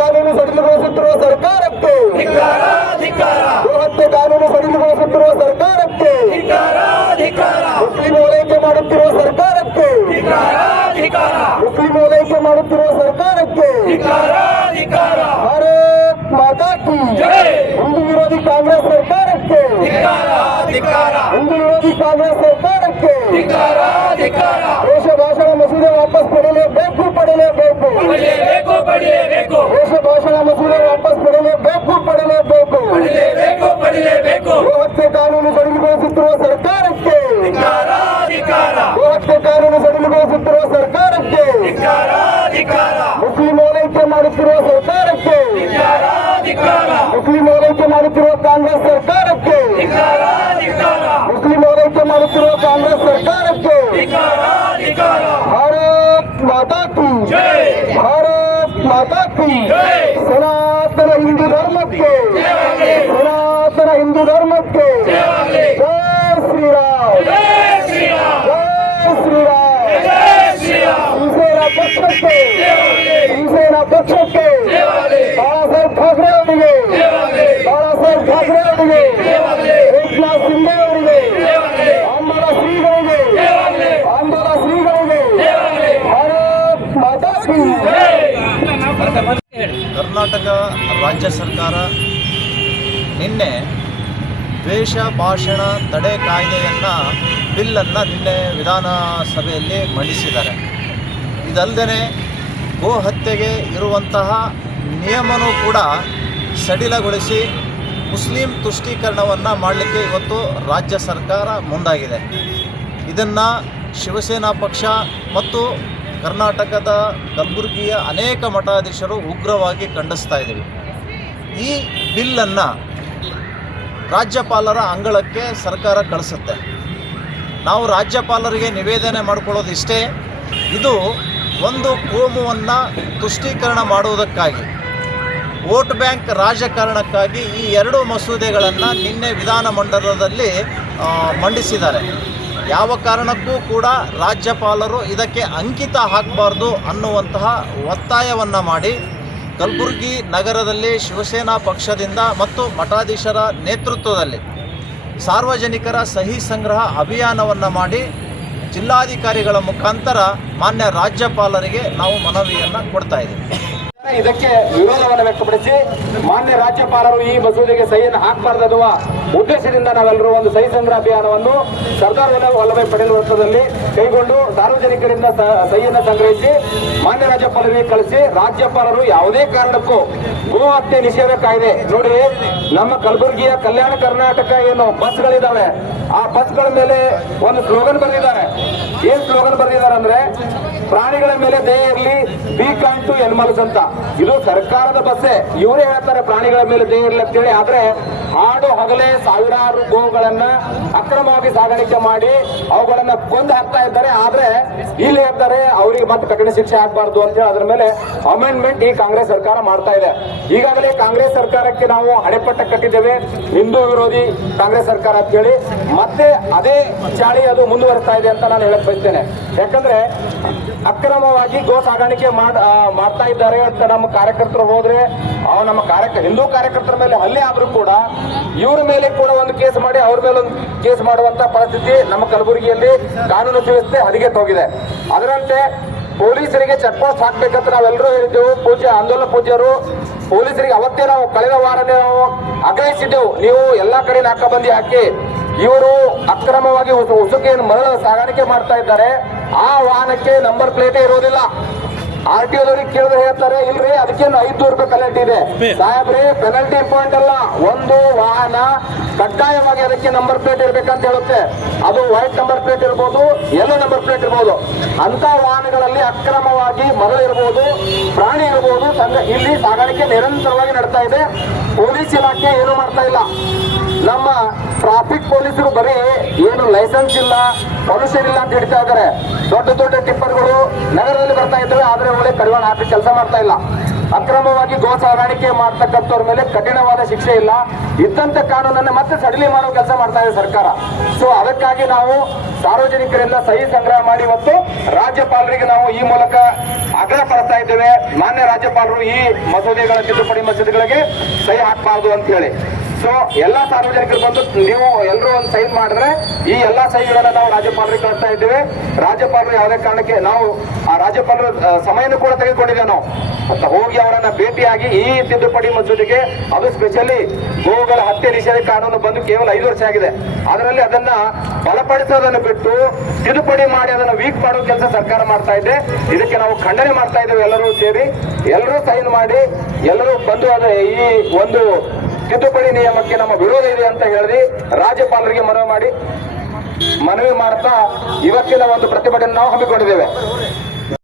ಕಾನೂನು ಸಡಿಲಗೊಳಿಸುತ್ತಿರುವ ಸರ್ಕಾರಕ್ಕೆ. ಗೋಹತ್ಯೆ ಕಾನೂನು ಸಡಿಲಗೊಳಿಸುತ್ತಿರುವ ಸರ್ಕಾರಕ್ಕೆ. ಮುಸ್ಲಿಂ ಓಲೈಕೆ ಮಾಡುತ್ತಿರುವ ಸರ್ಕಾರಕ್ಕೆ. ಮುಸ್ಲಿಂ ಓಲೈಕೆ ಮಾಡುತ್ತಿರುವ ಸರ್ಕಾರಕ್ಕೆ. ಭಾರತ್ ಮಾತಾ ಕಿ. ಹಿಂದೂ ವಿರೋಧಿ ಕಾಂಗ್ರೆಸ್ ಸರ್ಕಾರಕ್ಕೆ. ಹಿಂದೂ ವಿರೋಧಿ ಕಾಂಗ್ರೆಸ್ ಸರ್ಕಾರಕ್ಕೆ. ದೇಶ ಭಾಷಣ ಮಸೂದೆ ವಾಪಸ್ ಪಡೆಯಲೇಬೇಕು. ಪಡೆಯಲೇಬೇಕು. ಪಡೆಯಲೇಬೇಕು ದೇಶ ಭಾಷಣ ಮಸೂದೆ ವಾಪಸ್ ಪಡೆಯಲೇಬೇಕು ಪಡೆಯಲೇಬೇಕು. ಪಡೆಯಲೇಬೇಕು ಪಡೆಯಲೇಬೇಕು. ಗೋಹತ್ಯೆ ಕಾನೂನು ಸಡಿಲಗೊಳಿಸುತ್ತಿರುವ ಸರ್ಕಾರಕ್ಕೆ. ಗೋಹತ್ಯೆ ಕಾನೂನು ಸಡಿಲಗೊಳಿಸುತ್ತಿರುವ ಸರ್ಕಾರಕ್ಕೆ. ಮುಸ್ಲಿಂ ಓಲೈಕೆ ಮಾಡುತ್ತಿರುವ ಸರ್ಕಾರಕ್ಕೆ. ಮುಸ್ಲಿಂ ಓಲೈಕೆ ಮಾಡುತ್ತಿರುವ ಕಾಂಗ್ರೆಸ್ ಸರ್ಕಾರಕ್ಕೆ. ಮುಸ್ಲಿಂ ಓಲೈಕೆ ಮಾಡುತ್ತಿರುವ ಕಾಂಗ್ರೆಸ್ ಸರ್ಕಾರಕ್ಕೆ. ಮಾತಾ ಕಿ ಜೈ ಸನಾತನ ಹಿಂದೂ ಧರ್ಮಕ್ಕೆ ಜಯವಾಗಲಿ ಸನಾತನ ಹಿಂದೂ ಧರ್ಮಕ್ಕೆ ಜಯವಾಗಲಿ ಜೈ ಶ್ರೀರಾಮ್ ಜೈ ಶ್ರೀರಾಮ್ ಜೈ ಶ್ರೀರಾಮ್ ಜೈ ಶ್ರೀರಾಮ್ ಶಿವಸೇನಾ ಪಕ್ಷಕ್ಕೆ ಜಯವಾಗಲಿ ಶಿವಸೇನಾ ಪಕ್ಷಕ್ಕೆ ಕರ್ನಾಟಕ ರಾಜ್ಯ ಸರ್ಕಾರ ನಿನ್ನೆ ದ್ವೇಷ ಭಾಷಣ ತಡೆ ಕಾಯ್ದೆಯನ್ನು ಬಿಲ್ಲನ್ನು ನಿನ್ನೆ ವಿಧಾನಸಭೆಯಲ್ಲಿ ಮಂಡಿಸಿದ್ದಾರೆ. ಇದಲ್ಲದೆ ಗೋ ಹತ್ಯೆಗೆ ಇರುವಂತಹ ನಿಯಮನೂ ಕೂಡ ಸಡಿಲಗೊಳಿಸಿ ಮುಸ್ಲಿಂ ತುಷ್ಟೀಕರಣವನ್ನು ಮಾಡಲಿಕ್ಕೆ ಇವತ್ತು ರಾಜ್ಯ ಸರ್ಕಾರ ಮುಂದಾಗಿದೆ. ಇದನ್ನು ಶಿವಸೇನಾ ಪಕ್ಷ ಮತ್ತು ಕರ್ನಾಟಕದ ಕಲಬುರಗಿಯ ಅನೇಕ ಮಠಾಧೀಶರು ಉಗ್ರವಾಗಿ ಖಂಡಿಸ್ತಾ ಇದ್ದೀವಿ. ಈ ಬಿಲ್ಲನ್ನು ರಾಜ್ಯಪಾಲರ ಅಂಗಳಕ್ಕೆ ಸರ್ಕಾರ ಕಳಿಸುತ್ತೆ. ನಾವು ರಾಜ್ಯಪಾಲರಿಗೆ ನಿವೇದನೆ ಮಾಡಿಕೊಳ್ಳೋದು ಇಷ್ಟೇ. ಇದು ಒಂದು ಕೋಮುವನ್ನು ತುಷ್ಟೀಕರಣ ಮಾಡುವುದಕ್ಕಾಗಿ, ವೋಟ್ ಬ್ಯಾಂಕ್ ರಾಜಕಾರಣಕ್ಕಾಗಿ ಈ ಎರಡು ಮಸೂದೆಗಳನ್ನು ನಿನ್ನೆ ವಿಧಾನಮಂಡಲದಲ್ಲಿ ಮಂಡಿಸಿದ್ದಾರೆ. ಯಾವ ಕಾರಣಕ್ಕೂ ಕೂಡ ರಾಜ್ಯಪಾಲರು ಇದಕ್ಕೆ ಅಂಕಿತ ಹಾಕಬಾರ್ದು ಅನ್ನುವಂತಹ ಒತ್ತಾಯವನ್ನು ಮಾಡಿ ಕಲಬುರಗಿ ನಗರದಲ್ಲಿ ಶಿವಸೇನಾ ಪಕ್ಷದಿಂದ ಮತ್ತು ಮಠಾಧೀಶರ ನೇತೃತ್ವದಲ್ಲಿ ಸಾರ್ವಜನಿಕರ ಸಹಿ ಸಂಗ್ರಹ ಅಭಿಯಾನವನ್ನು ಮಾಡಿ ಜಿಲ್ಲಾಧಿಕಾರಿಗಳ ಮುಖಾಂತರ ಮಾನ್ಯ ರಾಜ್ಯಪಾಲರಿಗೆ ನಾವು ಮನವಿಯನ್ನು ಕೊಡ್ತಾ ಇದ್ದೀವಿ. ಇದಕ್ಕೆ ವಿರೋಧವನ್ನು ವ್ಯಕ್ತಪಡಿಸಿ ಮಾನ್ಯ ರಾಜ್ಯಪಾಲರು ಈ ಮಸೂದೆಗೆ ಸಹಿಯನ್ನು ಹಾಕಬಾರದು ಅನ್ನುವ ಉದ್ದೇಶದಿಂದ ನಾವೆಲ್ಲರೂ ಒಂದು ಸಹಿ ಸಂಗ್ರಹ ಅಭಿಯಾನವನ್ನು ಸರ್ದಾರ್ ವಲ್ಲಭಾಯಿ ಪಟೇಲ್ ವೃತ್ತದಲ್ಲಿ ಕೈಗೊಂಡು ಸಾರ್ವಜನಿಕರಿಂದ ಸಹಿಯನ್ನು ಸಂಗ್ರಹಿಸಿ ಮಾನ್ಯ ರಾಜ್ಯಪಾಲರಿಗೆ ಕಳಿಸಿ ರಾಜ್ಯಪಾಲರು ಯಾವುದೇ ಕಾರಣಕ್ಕೂ ಗೋ ಹತ್ಯೆ ನಿಷೇಧ ಕಾಯ್ದೆ ನೋಡಿ ನಮ್ಮ ಕಲಬುರಗಿಯ ಕಲ್ಯಾಣ ಕರ್ನಾಟಕ ಏನು ಬಸ್ಗಳಿದ್ದಾವೆ. ಆ ಬಸ್ಗಳ ಮೇಲೆ ಒಂದು ಸ್ಲೋಗನ್ ಬರೆದಿದ್ದಾರೆ. ಏನ್ ಸ್ಲೋಗನ್ ಬರೆದಿದ್ದಾರೆ ಅಂದ್ರೆ ಪ್ರಾಣಿಗಳ ಮೇಲೆ ದಯೆ ಇರಲಿ ಬಿ ಕಾಂಟ್ ಟು ಎನಿಮಲ್ಸ್ ಅಂತ. ಇದು ಸರ್ಕಾರದ ಬಸ್ಸೆ. ಇವರೇ ಹೇಳ್ತಾರೆ ಪ್ರಾಣಿಗಳ ಮೇಲೆ ದಯೆ ಇರಲಿ ಅಂತೇಳಿ. ಆದ್ರೆ ಹಾಡು ಹಗಲೇ ಸಾವಿರಾರು ಗೋಗಳನ್ನ ಅಕ್ರಮವಾಗಿ ಸಾಗಾಣಿಕೆ ಮಾಡಿ ಅವುಗಳನ್ನ ಕೊಂದು ಹಾಕ್ತಾ ಇದ್ದಾರೆ. ಆದ್ರೆ ಇಲ್ಲಿ ಹೇಳ್ತಾರೆ, ಅವರಿಗೆ ಮತ್ತೆ ಕಠಿಣ ಶಿಕ್ಷೆ ಆಗಬಾರ್ದು ಅಂತ ಹೇಳಿ ಅದ್ರ ಮೇಲೆ ಅಮೆಂಡ್ಮೆಂಟ್ ಈ ಕಾಂಗ್ರೆಸ್ ಸರ್ಕಾರ ಮಾಡ್ತಾ ಇದೆ. ಈಗಾಗಲೇ ಕಾಂಗ್ರೆಸ್ ಸರ್ಕಾರಕ್ಕೆ ನಾವು ಹಣೆಪಟ್ಟ ಕಟ್ಟಿದ್ದೇವೆ. ಹಿಂದೂ ವಿರೋಧಿ ಕಾಂಗ್ರೆಸ್ ಸರ್ಕಾರ ಅಂತ ಹೇಳಿ ಮತ್ತೆ ಅದೇ ಚಾಳಿ ಅದು ಮುಂದುವರಿಸ್ತಾ ಇದೆ ಅಂತ ನಾನು ಹೇಳಕ್ ಬಯಸ್ತೇನೆ. ಯಾಕಂದ್ರೆ ಅಕ್ರಮವಾಗಿ ಗೋ ಸಾಗಾಣಿಕೆ ಮಾಡ್ ಮಾಡ್ತಾ ಇದ್ದಾರೆ ಅಂತ ನಮ್ಮ ಕಾರ್ಯಕರ್ತರು ಹೋದ್ರೆ ಅವ್ ನಮ್ಮ ಕಾರ್ಯಕ ಹಿಂದೂ ಕಾರ್ಯಕರ್ತರ ಮೇಲೆ ಹಲ್ಲೆ ಆದ್ರೂ ಕೂಡ ಇವ್ರ ಮೇಲೆ ಕೂಡ ಒಂದು ಕೇಸ್ ಮಾಡಿ, ಅವ್ರ ಮೇಲೆ ಒಂದು ಕೇಸ್ ಮಾಡುವಂತ ಪರಿಸ್ಥಿತಿ ನಮ್ಮ ಕಲಬುರಗಿಯಲ್ಲಿ ಕಾನೂನು ಸುವ್ಯವಸ್ಥೆ ಹೋಗಿದೆ. ಅದರಂತೆ ಪೊಲೀಸರಿಗೆ ಚೆಕ್ ಪೋಸ್ಟ್ ಹಾಕ್ಬೇಕಂತ ನಾವೆಲ್ಲರೂ ಹೇಳಿದ್ದೆವು. ಪೂಜ್ಯ ಆಂದೋಲನ ಪೂಜ್ಯರು ಪೊಲೀಸರಿಗೆ ಅವತ್ತೇ ನಾವು ಕಳೆದ ವಾರನೇ ನಾವು ಆಗ್ರಹಿಸಿದ್ದೆವು. ನೀವು ಎಲ್ಲಾ ಕಡೆ ನಾಕಾಬಂದಿ ಹಾಕಿ ಇವರು ಅಕ್ರಮವಾಗಿ ಉಸು ಉಸುಕೆಯನ್ನು ಮರಳ ಸಾಗಾಣಿಕೆ ಮಾಡ್ತಾ ಇದ್ದಾರೆ. ಆ ವಾಹನಕ್ಕೆ ನಂಬರ್ ಪ್ಲೇಟೇ ಇರೋದಿಲ್ಲ. ಆರ್ ಟಿ ಓದವ್ರಿಗೆ ಕೇಳಿದ್ರೆ ಹೇಳ್ತಾರೆ ಇಲ್ರಿ ಅದಕ್ಕೇನು ಐದ್ನೂರು ರೂಪಾಯಿ ಪೆನಲ್ಟಿ ಇದೆ. ಸಾಹೇಬ್ರಿ ಪೆನಲ್ಟಿ ಪಾಯಿಂಟ್ ಅಲ್ಲ ಒಂದು ವಾಹನ ಕಡ್ಡಾಯವಾಗಿ ಅದಕ್ಕೆ ನಂಬರ್ ಪ್ಲೇಟ್ ಇರ್ಬೇಕಂತ ಹೇಳುತ್ತೆ. ಅದು ವೈಟ್ ನಂಬರ್ ಪ್ಲೇಟ್ ಇರ್ಬೋದು ಎಲ್ಲೋ ನಂಬರ್ ಪ್ಲೇಟ್ ಇರ್ಬೋದು. ಅಂತ ವಾಹನಗಳಲ್ಲಿ ಅಕ್ರಮವಾಗಿ ಮರಳು ಇರ್ಬೋದು ಪ್ರಾಣಿ ಇರ್ಬೋದು ಇಲ್ಲಿ ಸಾಗಾಣಿಕೆ ನಿರಂತರವಾಗಿ ನಡ್ತಾ ಇದೆ. ಪೊಲೀಸ್ ಇಲಾಖೆ ಏನು ಮಾಡ್ತಾ ಇಲ್ಲ. ನಮ್ಮ ಟ್ರಾಫಿಕ್ ಪೊಲೀಸರು ಬರೀ ಏನು ಲೈಸೆನ್ಸ್ ಇಲ್ಲ ಪೊಲ್ಯೂಷನ್ ಇಲ್ಲ ಅಂತ ಹಿಡಿತಾ ಇದ್ದಾರೆ. ದೊಡ್ಡ ದೊಡ್ಡ ಟಿಪ್ಪರ್ಗಳು ನಗರದಲ್ಲಿ ಬರ್ತಾ ಇದ್ದಾವೆ ಆದ್ರೆ ಒಳ್ಳೆ ಕಡಿವಾಣ ಹಾಕಿ ಕೆಲಸ ಮಾಡ್ತಾ ಇಲ್ಲ. ಅಕ್ರಮವಾಗಿ ಗೋ ಸಾಗಾಣಿಕೆ ಮಾಡ್ತಕ್ಕಂಥವ್ರ ಮೇಲೆ ಕಠಿಣವಾದ ಶಿಕ್ಷೆ ಇಲ್ಲ. ಇದ್ದಂತ ಕಾನೂನನ್ನ ಮತ್ತೆ ಸಡಿಲಿ ಮಾಡೋ ಕೆಲಸ ಮಾಡ್ತಾ ಇದೆ ಸರ್ಕಾರ. ಸೊ ಅದಕ್ಕಾಗಿ ನಾವು ಸಾರ್ವಜನಿಕರೆಲ್ಲ ಸಹಿ ಸಂಗ್ರಹ ಮಾಡಿ ಮತ್ತು ರಾಜ್ಯಪಾಲರಿಗೆ ನಾವು ಈ ಮೂಲಕ ಆಗ್ರಹ ಪಡಿಸ್ತಾ ಇದ್ದೇವೆ. ಮಾನ್ಯ ರಾಜ್ಯಪಾಲರು ಈ ಮಸೂದೆಗಳ ತಿದ್ದುಪಡಿ ಮಸೂದೆಗಳಿಗೆ ಸಹಿ ಹಾಕಬಾರದು ಅಂತ ಹೇಳಿ. ಸೊ ಎಲ್ಲ ಸಾರ್ವಜನಿಕರು ಬಂದು ನೀವು ಎಲ್ಲರೂ ಒಂದು ಸೈನ್ ಮಾಡಿದ್ರೆ ಈ ಎಲ್ಲಾ ಸೈನ್ಗಳನ್ನ ನಾವು ರಾಜ್ಯಪಾಲರಿಗೆ ಕಳಿಸ್ತಾ ಇದ್ದೇವೆ. ರಾಜ್ಯಪಾಲರು ಯಾವುದೇ ಕಾರಣಕ್ಕೆ ನಾವು ಆ ರಾಜ್ಯಪಾಲರ ಸಮಯನ ಕೂಡ ತೆಗೆದುಕೊಂಡಿದ್ದೇವೆ ನಾವು. ಹೋಗಿ ಅವರನ್ನ ಭೇಟಿಯಾಗಿ ಈ ತಿದ್ದುಪಡಿ ಮಸೂದೆಗೆ, ಅದು ಸ್ಪೆಷಲಿ ಗೋವುಗಳ ಹತ್ಯೆ ನಿಷೇಧ ಕಾನೂನು ಬಂದು ಕೇವಲ ಐದು ವರ್ಷ ಆಗಿದೆ. ಅದರಲ್ಲಿ ಅದನ್ನ ಬಲಪಡಿಸೋದನ್ನು ಬಿಟ್ಟು ತಿದ್ದುಪಡಿ ಮಾಡಿ ಅದನ್ನು ವೀಕ್ ಮಾಡೋ ಕೆಲಸ ಸರ್ಕಾರ ಮಾಡ್ತಾ ಇದೆ. ಇದಕ್ಕೆ ನಾವು ಖಂಡನೆ ಮಾಡ್ತಾ ಇದ್ದೇವೆ ಎಲ್ಲರೂ ಸೇರಿ. ಎಲ್ಲರೂ ಸೈನ್ ಮಾಡಿ, ಎಲ್ಲರೂ ಬಂದು ಅದೇ ಈ ಒಂದು ತಿದ್ದುಪಡಿ ನಿಯಮಕ್ಕೆ ನಮ್ಮ ವಿರೋಧ ಇದೆ ಅಂತ ಹೇಳಿ ರಾಜ್ಯಪಾಲರಿಗೆ ಮನವಿ ಮಾಡಿ, ಮನವಿ ಮಾಡ್ತಾ ಇವತ್ತಿನ ಒಂದು ಪ್ರತಿಭಟನೆ ನಾವು ಹಮ್ಮಿಕೊಂಡಿದ್ದೇವೆ.